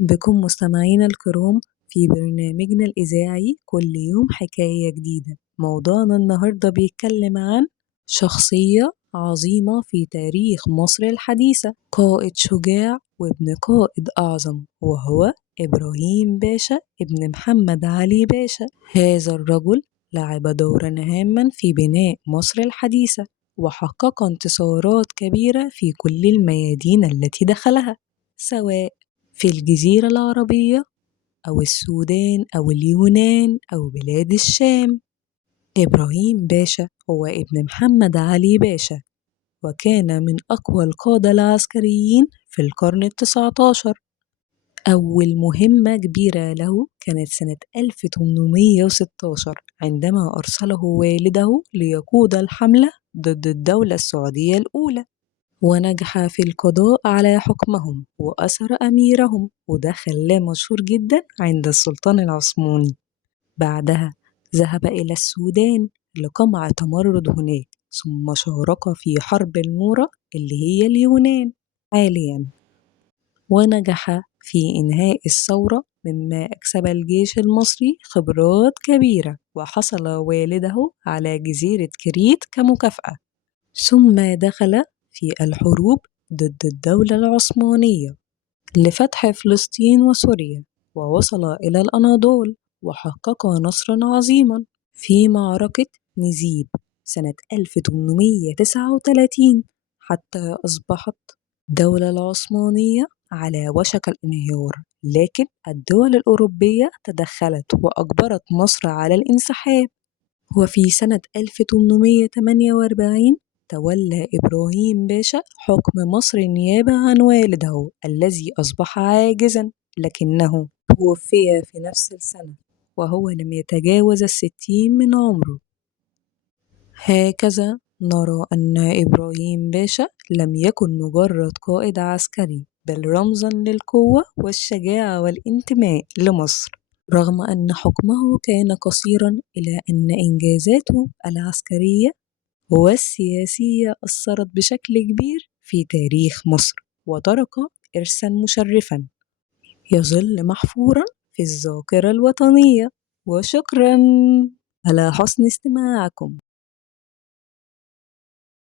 بكم مستمعينا الكرام في برنامجنا الإذاعي كل يوم حكاية جديدة. موضوعنا النهاردة بيتكلم عن شخصية عظيمة في تاريخ مصر الحديثة، قائد شجاع وابن قائد أعظم، وهو إبراهيم باشا ابن محمد علي باشا. هذا الرجل لعب دورا هاما في بناء مصر الحديثة، وحقق انتصارات كبيرة في كل الميادين التي دخلها، سواء في الجزيرة العربية أو السودان أو اليونان أو بلاد الشام. إبراهيم باشا هو ابن محمد علي باشا، وكان من أقوى القادة العسكريين في القرن ال19. أول مهمة كبيرة له كانت سنة 1816 عندما أرسله والده ليقود الحملة ضد الدولة السعودية الأولى، ونجح في القضاء على حكمهم وأسر أميرهم، وده خلاه مشهور جدا عند السلطان العثماني. بعدها ذهب إلى السودان لقمع تمرد هناك، ثم شارك في حرب المورة اللي هي اليونان حاليا، ونجح في إنهاء الثورة، مما أكسب الجيش المصري خبرات كبيرة، وحصل والده على جزيرة كريت كمكافأة. ثم دخل في الحروب ضد الدولة العثمانية لفتح فلسطين وسوريا، ووصل إلى الأناضول وحقق نصرا عظيما في معركة نزيب سنة 1839، حتى أصبحت الدولة العثمانية على وشك الانهيار، لكن الدول الأوروبية تدخلت وأجبرت مصر على الانسحاب. وفي سنة 1848 تولى إبراهيم باشا حكم مصر نيابة عن والده الذي أصبح عاجزا، لكنه توفي في نفس السنة وهو لم يتجاوز 60 من عمره. هكذا نرى أن إبراهيم باشا لم يكن مجرد قائد عسكري، بل رمزا للقوة والشجاعة والانتماء لمصر، رغم أن حكمه كان قصيرا، إلا أن إنجازاته العسكرية والسياسية أثرت بشكل كبير في تاريخ مصر، وترك إرثا مشرفا يظل محفورا في الذاكرة الوطنية. وشكرا على حسن استماعكم.